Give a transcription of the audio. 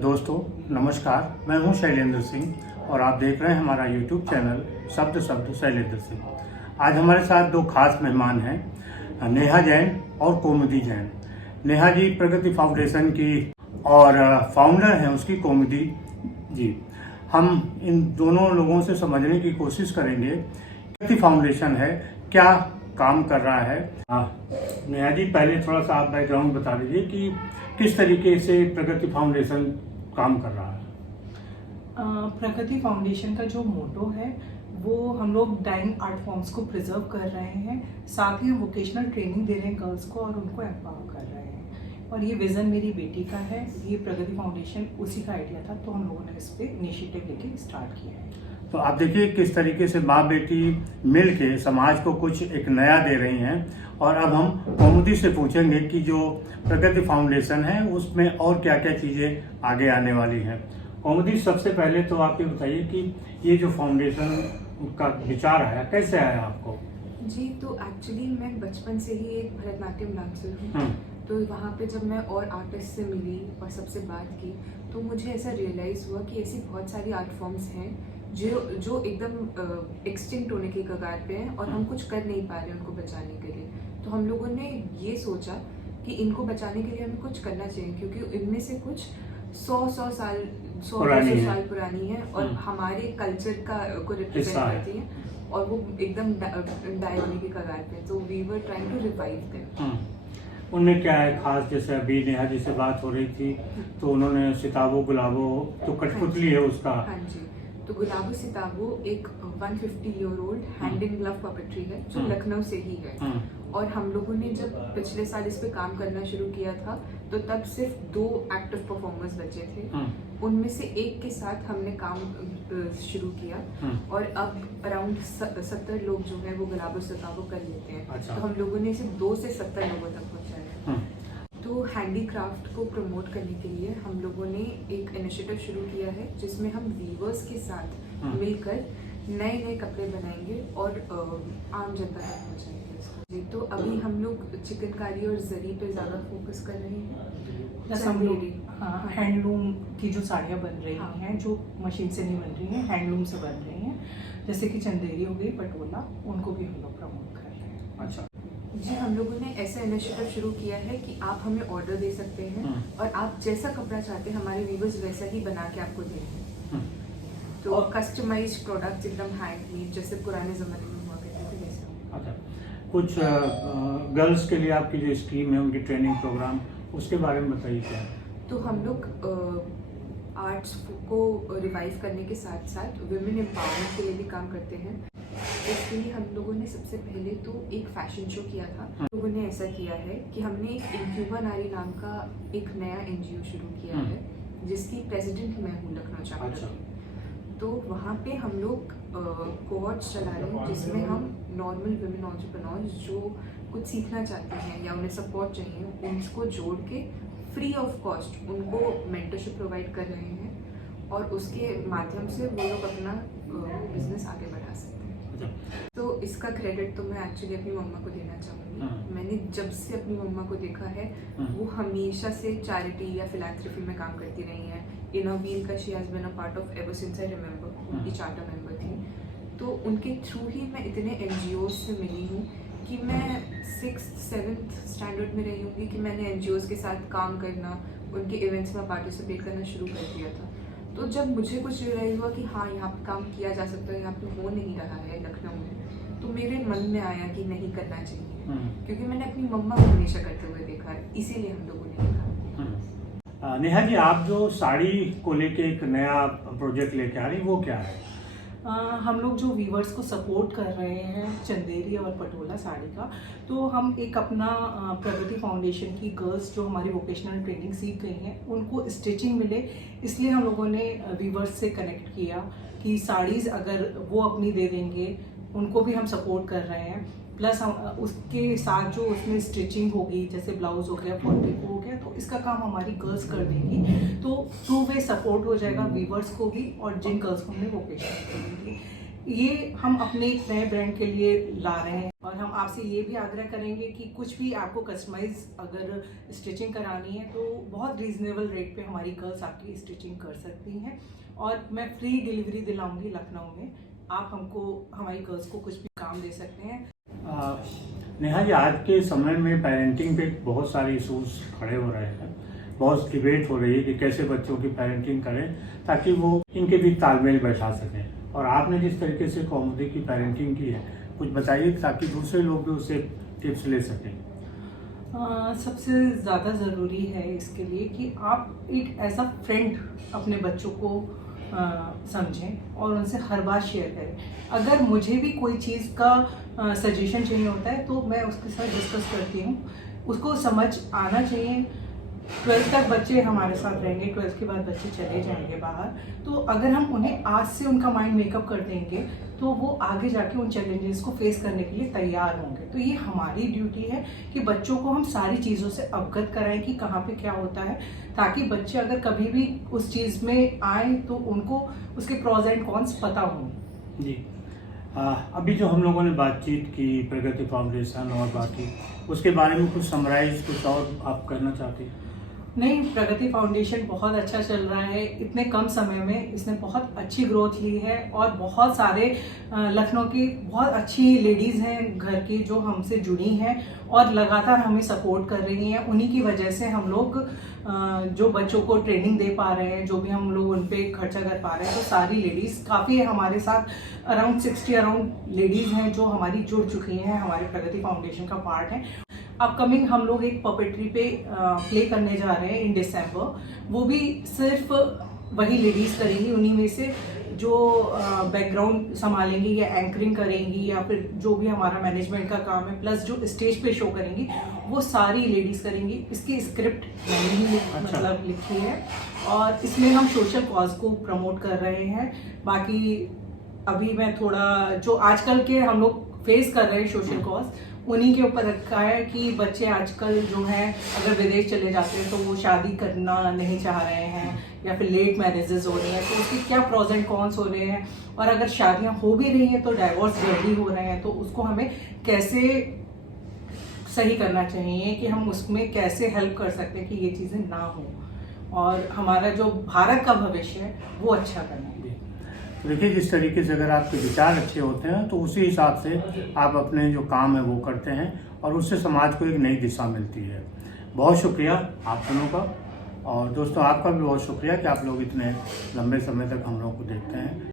दोस्तों नमस्कार, मैं हूं शैलेंद्र सिंह और आप देख रहे हैं हमारा YouTube चैनल शब्द शब्द शैलेंद्र सिंह। आज हमारे साथ दो खास मेहमान हैं, नेहा जैन और कोमोदी जैन। नेहा जी प्रगति फाउंडेशन की और फाउंडर हैं उसकी कोमोदी जी। हम इन दोनों लोगों से समझने की कोशिश करेंगे प्रगति फाउंडेशन है क्या काम कर रहा है। नेहा जी पहले थोड़ा सा आप बैकग्राउंड बता दीजिए कि किस तरीके से प्रगति फाउंडेशन काम कर रहा है। प्रगति फाउंडेशन का जो मोटो है वो हम लोग डाइंग आर्ट फॉर्म्स को प्रिजर्व कर रहे हैं, साथ ही वोकेशनल ट्रेनिंग दे रहे हैं गर्ल्स को और उनको एम्पावर कर रहे हैं। और ये विज़न मेरी बेटी का है, ये प्रगति फाउंडेशन उसी का आइडिया था, तो हम लोगों ने इस पर इनिशिएटिव लेके स्टार्ट किया है। तो आप देखिए किस तरीके से माँ बेटी मिल के समाज को कुछ एक नया दे रही हैं। और अब हम कोमोदी से पूछेंगे कि जो प्रगति फाउंडेशन है उसमें और क्या क्या चीज़ें आगे आने वाली हैं। कोमोदी सबसे पहले तो आप ये बताइए कि ये जो फाउंडेशन का विचार आया कैसे आया आपको? जी, तो एक्चुअली मैं बचपन से ही एक भरतनाट्यम डांसर हूँ। तो वहाँ पे जब मैं और आर्टिस्ट से मिली और सबसे बात की तो मुझे ऐसा रियलाइज़ हुआ कि ऐसी बहुत सारी आर्ट फॉर्म्स हैं जो एकदम एक्सटिंक्ट होने के कगार पे हैं और हम कुछ कर नहीं पा रहे उनको बचाने के लिए। तो हम लोगों ने ये सोचा कि इनको बचाने के लिए हमें कुछ करना चाहिए, क्योंकि इनमें से कुछ 100 साल पुरानी है और हमारे कल्चर का को रिप्रेजेंट करती है और वो एकदम डाई होने के कगार पे। तो we were trying to revive them. उनमें क्या है खास? जैसे अभी नेहा जी से बात हो रही थी तो उन्होंने सिताबो गुलाबो तो कठपुतली है उसका। हाँ जी, तो गुलाबो सिताबो एक 150 year old hand in glove puppetry है जो लखनऊ से ही है। और हम लोगों ने जब पिछले साल इस पे काम करना शुरू किया था तो तब सिर्फ 2 एक्टिव परफॉर्मर्स बचे थे। उनमें से एक के साथ हमने काम शुरू किया और अब अराउंड 70 लोग जो हैं वो गुलाबो सिताबो कर लेते हैं। अच्छा। तो हम लोगों ने सिर्फ 2 से 70 लोगों तक पहुँचाया है। तो हैंडीक्राफ्ट को प्रमोट करने के लिए हम लोगों ने एक इनिशिएटिव शुरू किया है जिसमें हम वीवर्स के साथ मिलकर नए नए कपड़े बनाएंगे और आम जनता तक पहुँचाएंगे जी। तो अभी हम लोग चिकनकारी और जरी पे ज़्यादा फोकस कर रहे हैं। हम लोग हैंडलूम की जो साड़ियाँ बन रही हैं जो मशीन से नहीं बन रही हैं, हैंडलूम से बन रही हैं, जैसे कि चंदेरी हो गई, पटोला, उनको भी हम लोग प्रमोट कर रहे हैं। अच्छा जी, हम लोगों ने ऐसा इनिशिएटिव शुरू किया है कि आप हमें ऑर्डर दे सकते हैं और आप जैसा कपड़ा चाहते हैं हमारे वीवर्स वैसा ही बना के आपको देंगे। तो कस्टमाइज्ड प्रोडक्ट्स एकदम हैंडमेड जैसे पुराने ज़माने में हुआ करते थे वैसा। अच्छा, कुछ गर्ल्स के लिए आपकी जो स्कीम है उनकी ट्रेनिंग प्रोग्राम उसके बारे में बताइए क्या? तो हम लोग आर्ट्स को रिवाइव करने के साथ साथ वुमेन एम्पावरमेंट के लिए भी काम करते हैं। इसके लिए हम लोगों ने सबसे पहले तो एक फैशन शो किया था। हम लोगों ने ऐसा किया है कि हमने एक इंक्यूबा नारी नाम का एक नया NGO शुरू किया है जिसकी प्रेसिडेंट मैं हूँ लखनऊ चैप्टर की। तो वहाँ पे हम लोग कोहॉर्ट्स चला रहे हैं जिसमें हम नॉर्मल वुमेन एंटरप्रेन्योर्स जो कुछ सीखना चाहते हैं या उन्हें सपोर्ट चाहिए उनको जोड़ के फ्री ऑफ कॉस्ट उनको मेंटरशिप प्रोवाइड कर रहे हैं और उसके माध्यम से वो लोग अपना बिजनेस आगे बढ़ा सकते हैं। तो इसका क्रेडिट तो मैं एक्चुअली अपनी मम्मा को देना चाहूँगी। मैंने जब से अपनी मम्मा को देखा है वो हमेशा से चैरिटी या फिलैंथ्रोपी में काम करती रही हैं। इनर व्हील का she has been a part of ever since I remember, उनकी चार्टर मेंबर थी। तो उनके थ्रू ही मैं इतने NGOs से मिली हूँ कि मैं 6th 7th स्टैंडर्ड में रही हूँ कि मैंने NGOs के साथ काम करना, उनके इवेंट्स में पार्टिसिपेट करना शुरू कर दिया था। तो जब मुझे कुछ रियलाइज हुआ कि हाँ यहाँ पे काम किया जा सकता है, यहाँ पे हो नहीं रहा है लखनऊ में, तो मेरे मन में आया कि नहीं करना चाहिए, क्योंकि मैंने अपनी मम्मा को हमेशा करते हुए देखा है, इसीलिए हम लोगों ने देखा। नेहा जी आप जो साड़ी को लेके एक नया प्रोजेक्ट लेके आ रही वो क्या है? हम लोग जो वीवर्स को सपोर्ट कर रहे हैं चंदेरी और पटोला साड़ी का, तो हम एक अपना प्रगति फाउंडेशन की गर्ल्स जो हमारी वोकेशनल ट्रेनिंग सीख गई हैं उनको स्टिचिंग मिले, इसलिए हम लोगों ने वीवर्स से कनेक्ट किया कि साड़ीज़ अगर वो अपनी दे देंगे उनको भी हम सपोर्ट कर रहे हैं। प्लस हम उसके साथ जो उसमें स्टिचिंग होगी जैसे ब्लाउज हो गया, फॉन्टिको हो गया, तो इसका काम हमारी गर्ल्स कर देंगी। तो टू वे सपोर्ट हो जाएगा वीवर्स को भी और जिन गर्ल्स को हमने वोकेशन देंगे। ये हम अपने एक नए ब्रांड के लिए ला रहे हैं। और हम आपसे ये भी आग्रह करेंगे कि कुछ भी आपको कस्टमाइज अगर स्टिचिंग करानी है तो बहुत रीजनेबल रेट पे हमारी गर्ल्स आपकी स्टिचिंग कर सकती हैं। और मैं फ्री डिलीवरी दिलाऊंगी लखनऊ में। आप हमको, हमारी गर्ल्स को कुछ भी काम दे सकते हैं। नेहा जी, आज के समय में पेरेंटिंग पे बहुत सारे इशूज खड़े हो रहे हैं, बहुत डिबेट हो रही है कि कैसे बच्चों की पेरेंटिंग करें ताकि वो इनके बीच तालमेल बैठा सकें। और आपने जिस तरीके से कौमुदी की पेरेंटिंग की है, कुछ बताइए ताकि दूसरे लोग भी उससे टिप्स ले सकें। सबसे ज़्यादा ज़रूरी है इसके लिए कि आप एक ऐसा फ्रेंड अपने बच्चों को समझें और उनसे हर बात शेयर करें। अगर मुझे भी कोई चीज़ का सजेशन चाहिए होता है तो मैं उसके साथ डिस्कस करती हूँ। उसको समझ आना चाहिए। 12th तक बच्चे हमारे साथ रहेंगे, 12th के बाद बच्चे चले जाएंगे बाहर। तो अगर हम उन्हें आज से उनका माइंड मेकअप कर देंगे तो वो आगे जाके उन चैलेंजेस को फेस करने के लिए तैयार होंगे। तो ये हमारी ड्यूटी है कि बच्चों को हम सारी चीज़ों से अवगत कराएं कि कहाँ पे क्या होता है, ताकि बच्चे अगर कभी भी उस चीज़ में आए तो उनको उसके प्रोज एंड कॉन्स पता हों। जी, अभी जो हम लोगों ने बातचीत की प्रगति फाउंडेशन और बाकी, उसके बारे में कुछ समराइज, कुछ और आप कहना चाहते हैं? नहीं, प्रगति फाउंडेशन बहुत अच्छा चल रहा है। इतने कम समय में इसने बहुत अच्छी ग्रोथ ली है और बहुत सारे लखनऊ की बहुत अच्छी लेडीज़ हैं घर की जो हमसे जुड़ी हैं और लगातार हमें सपोर्ट कर रही हैं। उन्हीं की वजह से हम लोग जो बच्चों को ट्रेनिंग दे पा रहे हैं, जो भी हम लोग उन पे खर्चा कर पा रहे हैं। तो सारी लेडीज़ काफ़ी है हमारे साथ, अराउंड 60 लेडीज़ हैं जो हमारी जुड़ चुकी हैं, हमारे प्रगति फाउंडेशन का पार्ट है। अपकमिंग हम लोग एक पपेट्री पे प्ले करने जा रहे हैं इन दिसंबर। वो भी सिर्फ वही लेडीज़ करेंगी, उन्हीं में से जो बैकग्राउंड संभालेंगी या एंकरिंग करेंगी या फिर जो भी हमारा मैनेजमेंट का काम है, प्लस जो स्टेज पे शो करेंगी वो सारी लेडीज़ करेंगी। इसकी स्क्रिप्ट मैंने ही मतलब लिखी है और इसमें हम सोशल कॉज को प्रमोट कर रहे हैं। बाकी अभी मैं थोड़ा जो आजकल के हम लोग फेस कर रहे हैं सोशल कॉज, उन्हीं के ऊपर रखा है कि बच्चे आजकल जो हैं अगर विदेश चले जाते हैं तो वो शादी करना नहीं चाह रहे हैं या फिर लेट मैरिजेस हो रही हैं, तो उसके क्या प्रोज एंड कॉन्स हो रहे हैं। और अगर शादियां हो भी रही हैं तो डाइवोर्स जल्दी हो रहे हैं, तो उसको हमें कैसे सही करना चाहिए, कि हम उसमें कैसे हेल्प कर सकते हैं कि ये चीज़ें ना हो और हमारा जो भारत का भविष्य है वो अच्छा करना है। देखिए, जिस तरीके से अगर आपके विचार अच्छे होते हैं तो उसी हिसाब से आप अपने जो काम है वो करते हैं और उससे समाज को एक नई दिशा मिलती है। बहुत शुक्रिया आप दोनों का, और दोस्तों आपका भी बहुत शुक्रिया कि आप लोग इतने लंबे समय तक हम लोग को देखते हैं।